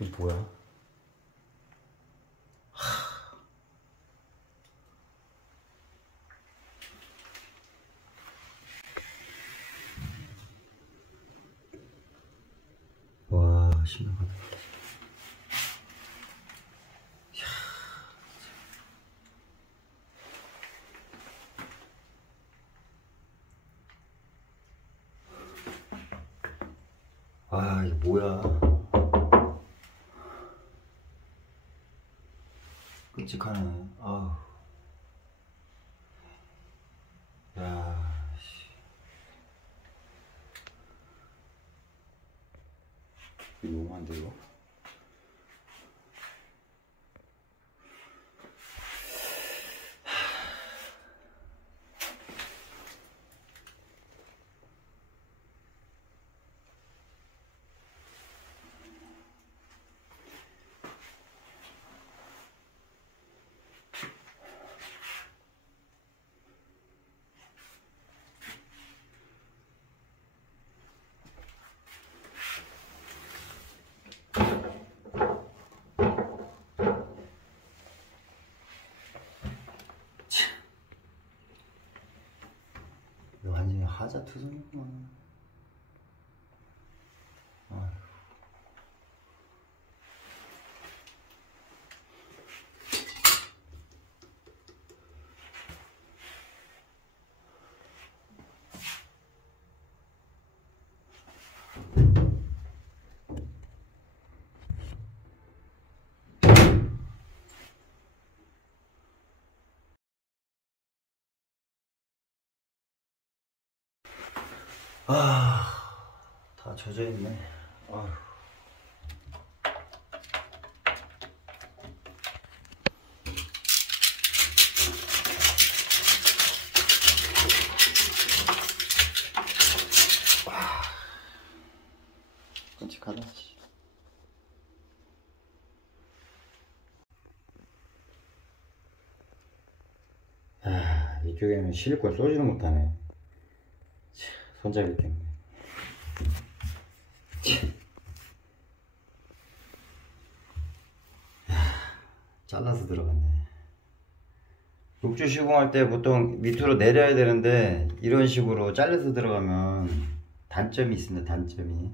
이게 뭐야? 와, 심각하다. 아, 이게 뭐야? 끔찍하네. 아우. 야, 씨. 이거 너무한데, 이거? 이거 완전히 하자투성이구만. 다 젖어있네. 아휴. 끔찍하다. 이쪽에는 실리콘 쏘지는 못하네. 손잡이 때문에. 잘라서 들어갔네. 욕조 시공할 때 보통 밑으로 내려야 되는데 이런 식으로 잘라서 들어가면 단점이 있습니다. 단점이.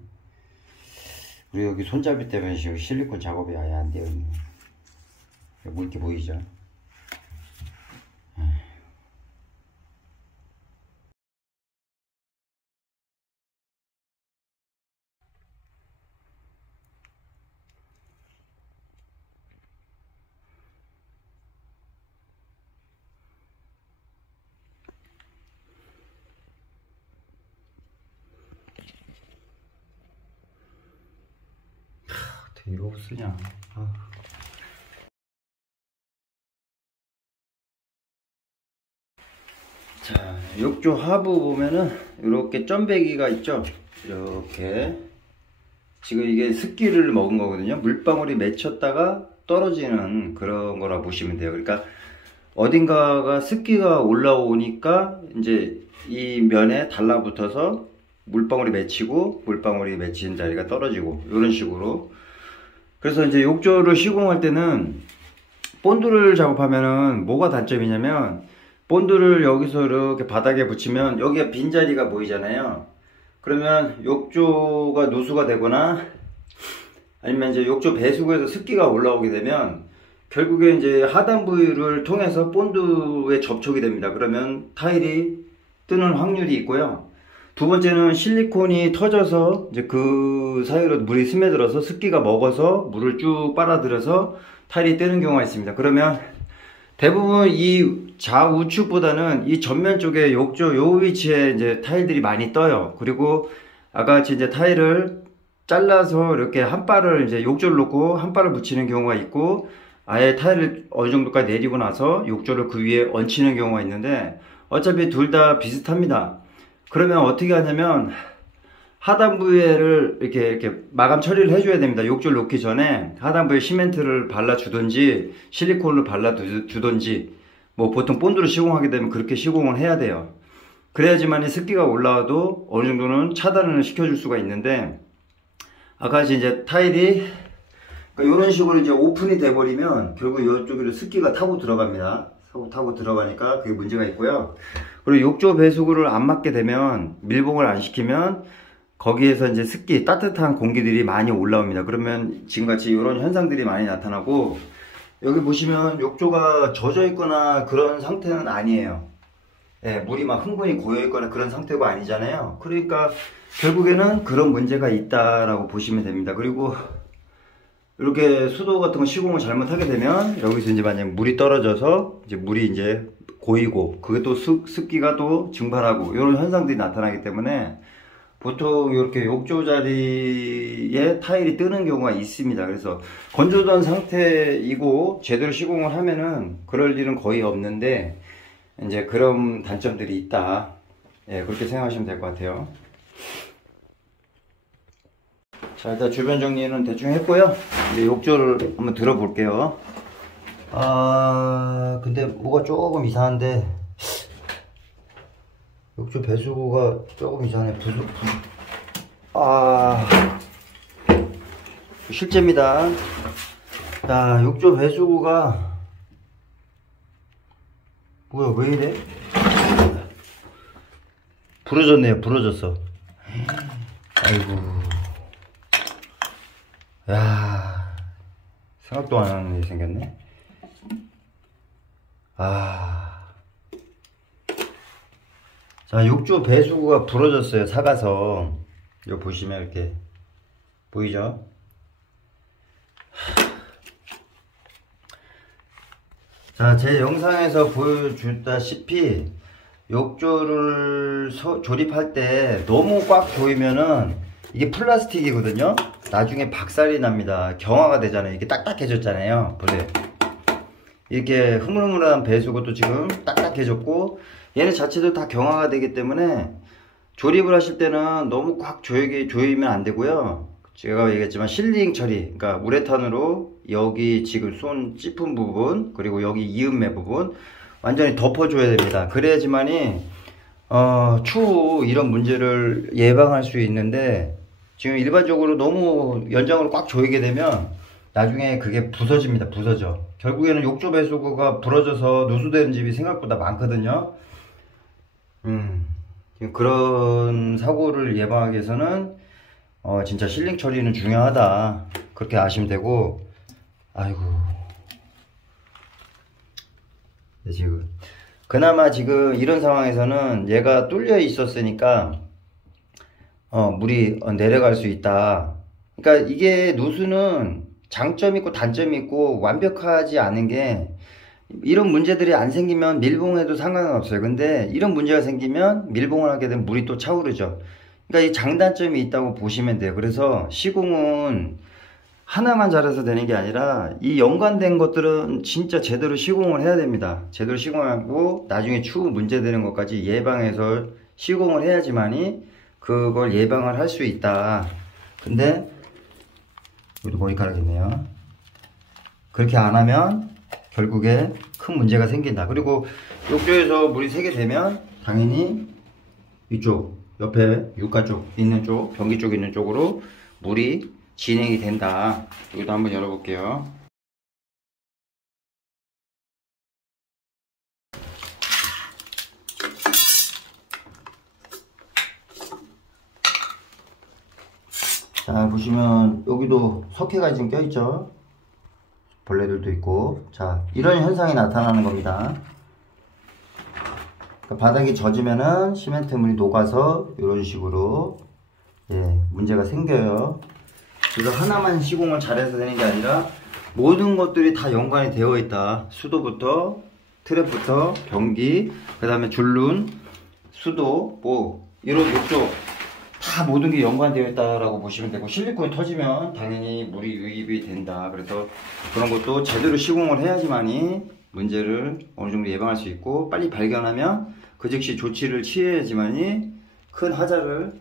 그리고 여기 손잡이 때문에 지금 실리콘 작업이 아예 안 되어 있네. 물기 보이죠? 이거 쓰냐? 자, 욕조 하부 보면은 이렇게 점배기가 있죠. 이렇게 지금 이게 습기를 먹은 거거든요. 물방울이 맺혔다가 떨어지는 그런 거라 보시면 돼요. 그러니까 어딘가가 습기가 올라오니까 이제 이 면에 달라붙어서 물방울이 맺히고 물방울이 맺힌 자리가 떨어지고 이런 식으로. 그래서 이제 욕조를 시공할 때는 본드를 작업하면은 뭐가 단점이냐면 본드를 여기서 이렇게 바닥에 붙이면 여기가 빈자리가 보이잖아요. 그러면 욕조가 누수가 되거나 아니면 이제 욕조 배수구에서 습기가 올라오게 되면 결국에 이제 하단 부위를 통해서 본드에 접촉이 됩니다. 그러면 타일이 뜨는 확률이 있고요. 두 번째는 실리콘이 터져서 이제 그 사이로 물이 스며들어서 습기가 먹어서 물을 쭉 빨아들여서 타일이 뜨는 경우가 있습니다. 그러면 대부분 이 좌우측보다는 이 전면 쪽에 욕조 요 위치에 이제 타일들이 많이 떠요. 그리고 아까 같이 이제 타일을 잘라서 이렇게 한 발을 이제 욕조를 놓고 한 발을 붙이는 경우가 있고 아예 타일을 어느 정도까지 내리고 나서 욕조를 그 위에 얹히는 경우가 있는데 어차피 둘 다 비슷합니다. 그러면 어떻게 하냐면 하단부에를 이렇게 마감 처리를 해줘야 됩니다. 욕조를 놓기 전에 하단부에 시멘트를 발라주든지 실리콘을 발라주든지 뭐 보통 본드로 시공하게 되면 그렇게 시공을 해야 돼요. 그래야지만 습기가 올라와도 어느 정도는 차단을 시켜줄 수가 있는데 아까 이제 타일이 그러니까 이런 식으로 이제 오픈이 돼버리면 결국 이쪽으로 습기가 타고 들어갑니다. 타고 들어가니까 그게 문제가 있고요. 그리고 욕조 배수구를 안 맞게 되면, 밀봉을 안 시키면 거기에서 이제 습기, 따뜻한 공기들이 많이 올라옵니다. 그러면 지금같이 이런 현상들이 많이 나타나고, 여기 보시면 욕조가 젖어 있거나 그런 상태는 아니에요. 예, 물이 막 흥분이 고여 있거나 그런 상태가 아니잖아요. 그러니까 결국에는 그런 문제가 있다라고 보시면 됩니다. 그리고 이렇게 수도 같은 거 시공을 잘못하게 되면 여기서 이제 만약 물이 떨어져서 이제 물이 이제 고이고, 그게 또 습기가 또 증발하고 이런 현상들이 나타나기 때문에 보통 이렇게 욕조 자리에 타일이 뜨는 경우가 있습니다. 그래서 건조된 상태이고 제대로 시공을 하면은 그럴 일은 거의 없는데, 이제 그런 단점들이 있다. 예, 그렇게 생각하시면 될 것 같아요. 자, 일단 주변 정리는 대충 했고요. 이제 욕조를 한번 들어볼게요. 근데 뭐가 조금 이상한데, 욕조 배수구가 조금 이상해. 실제입니다. 자, 욕조 배수구가 뭐야, 왜 이래? 부러졌네요. 부러졌어. 아이고. 야, 생각도 안 하는 일이 생겼네. 자, 욕조 배수구가 부러졌어요. 사가서. 이거 보시면 이렇게 보이죠? 자, 제 영상에서 보여줬다시피 욕조를 조립할 때 너무 꽉 조이면은 이게 플라스틱이거든요. 나중에 박살이 납니다. 경화가 되잖아요. 이게 딱딱해졌잖아요. 보세요. 이렇게 흐물흐물한 배수구도 지금 딱딱해졌고, 얘네 자체도 다 경화가 되기 때문에 조립을 하실 때는 너무 꽉 조이면 안 되고요. 제가 얘기했지만 실링 처리, 그러니까 우레탄으로 여기 지금 손 찝은 부분, 그리고 여기 이음매 부분 완전히 덮어줘야 됩니다. 그래야지만이 추후 이런 문제를 예방할 수 있는데, 지금 일반적으로 너무 연장으로 꽉 조이게 되면 나중에 그게 부서집니다. 부서져. 결국에는 욕조 배수구가 부러져서 누수되는 집이 생각보다 많거든요. 그런 사고를 예방하기 위해서는 진짜 실링 처리는 중요하다. 그렇게 아시면 되고. 아이고. 네, 지금 그나마 지금 이런 상황에서는 얘가 뚫려 있었으니까 물이 내려갈 수 있다. 그러니까 이게 누수는 장점이 있고 단점이 있고 완벽하지 않은 게, 이런 문제들이 안 생기면 밀봉해도 상관은 없어요. 근데 이런 문제가 생기면 밀봉을 하게 되면 물이 또 차오르죠. 그러니까 이 장단점이 있다고 보시면 돼요. 그래서 시공은 하나만 잘해서 되는 게 아니라 이 연관된 것들은 진짜 제대로 시공을 해야 됩니다. 제대로 시공하고 나중에 추후 문제되는 것까지 예방해서 시공을 해야지만이 그걸 예방을 할 수 있다. 근데 여기도 머리카락이 있네요. 그렇게 안 하면 결국에 큰 문제가 생긴다. 그리고 욕조에서 물이 새게 되면 당연히 이쪽 옆에 유가 쪽 있는 쪽, 변기 쪽 있는 쪽으로 물이 진행이 된다. 여기도 한번 열어볼게요. 자, 보시면 여기도 석회가 지금 껴있죠. 벌레들도 있고. 자, 이런 현상이 나타나는 겁니다. 그러니까 바닥이 젖으면은 시멘트물이 녹아서 이런 식으로 문제가 생겨요. 그래서 하나만 시공을 잘해서 되는 게 아니라 모든 것들이 다 연관이 되어 있다. 수도부터 트랩부터 변기, 그 다음에 줄눈, 수도, 뭐 이런 욕조 다 모든 게 연관되어 있다라고 보시면 되고, 실리콘이 터지면 당연히 물이 유입이 된다. 그래서 그런 것도 제대로 시공을 해야지만이 문제를 어느 정도 예방할 수 있고, 빨리 발견하면 그 즉시 조치를 취해야지만이 큰 하자를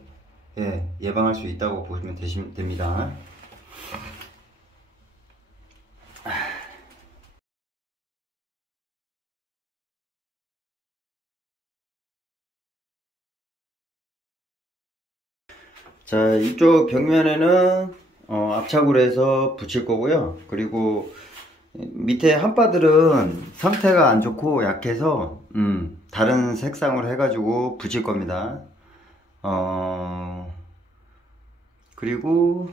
예방할 수 있다고 보시면 됩니다. 자, 이쪽 벽면에는 압착으로 해서 붙일 거고요. 그리고 밑에 한바들은 상태가 안 좋고 약해서 다른 색상으로 해가지고 붙일 겁니다. 그리고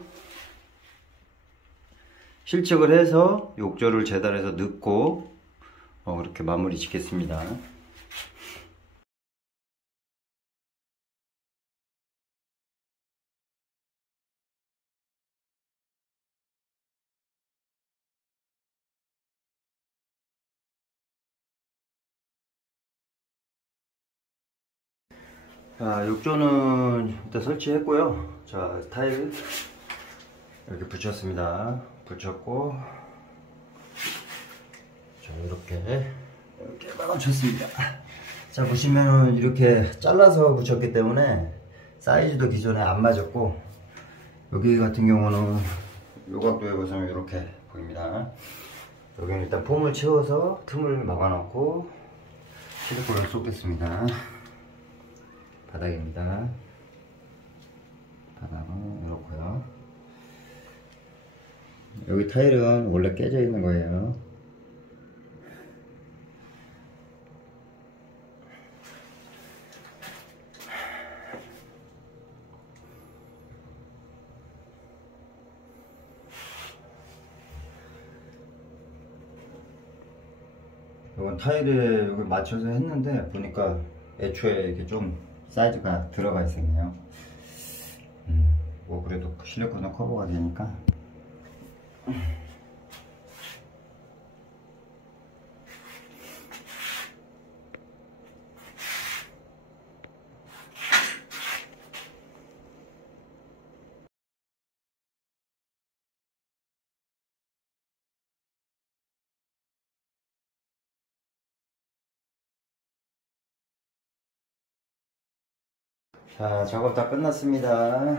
실측을 해서 욕조를 재단해서 넣고 그렇게 마무리 짓겠습니다. 자, 욕조는 일단 설치했고요. 자, 타일 이렇게 붙였습니다. 붙였고, 자, 이렇게 맞췄습니다. 자, 보시면은 이렇게 잘라서 붙였기 때문에 사이즈도 기존에 안 맞았고, 여기 같은 경우는 요 각도에 보시면 이렇게 보입니다. 여기는 일단 폼을 채워서 틈을 막아놓고 실리콘을 쏟겠습니다. 바닥입니다. 바닥은 이렇고요. 여기 타일은 원래 깨져 있는 거예요. 이건 타일에 여기 맞춰서 했는데 보니까 애초에 이렇게 좀 사이즈가 들어가 있었네요. 뭐 그래도 실리콘은 커버가 되니까. 자, 작업 다 끝났습니다.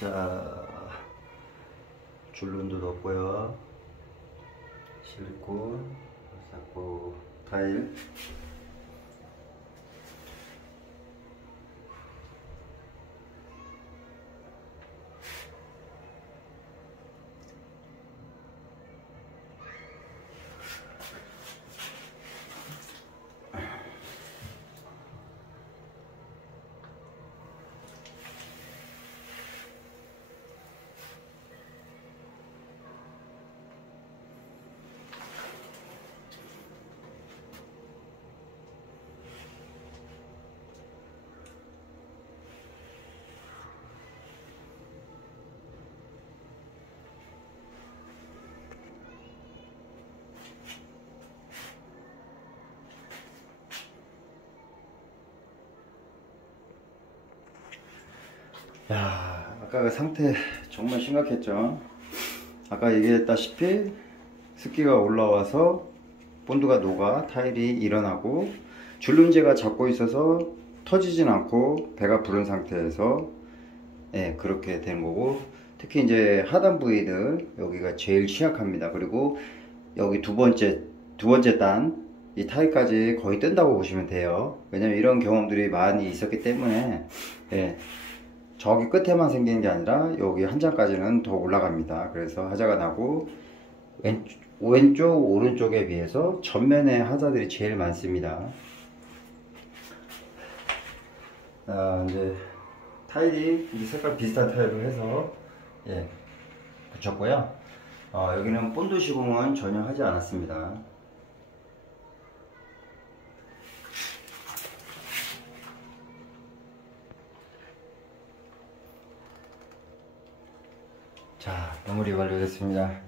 자, 줄눈도 넣었고요. 실리콘, 쌓고 타일. 야, 아까 그 상태 정말 심각했죠. 아까 얘기했다시피 습기가 올라와서 본드가 녹아 타일이 일어나고 줄눈재가 잡고 있어서 터지진 않고 배가 부른 상태에서 그렇게 된 거고, 특히 이제 하단 부위들 여기가 제일 취약합니다. 그리고 여기 두 번째 단 이 타일까지 거의 뜬다고 보시면 돼요. 왜냐면 이런 경험들이 많이 있었기 때문에 저기 끝에만 생기는 게 아니라 여기 한 장까지는 더 올라갑니다. 그래서 하자가 나고 왼쪽 오른쪽에 비해서 전면에 하자들이 제일 많습니다. 이제 타일이 이 색깔 비슷한 타일로 해서 붙였고요. 여기는 본드 시공은 전혀 하지 않았습니다. 자, 마무리 완료됐습니다.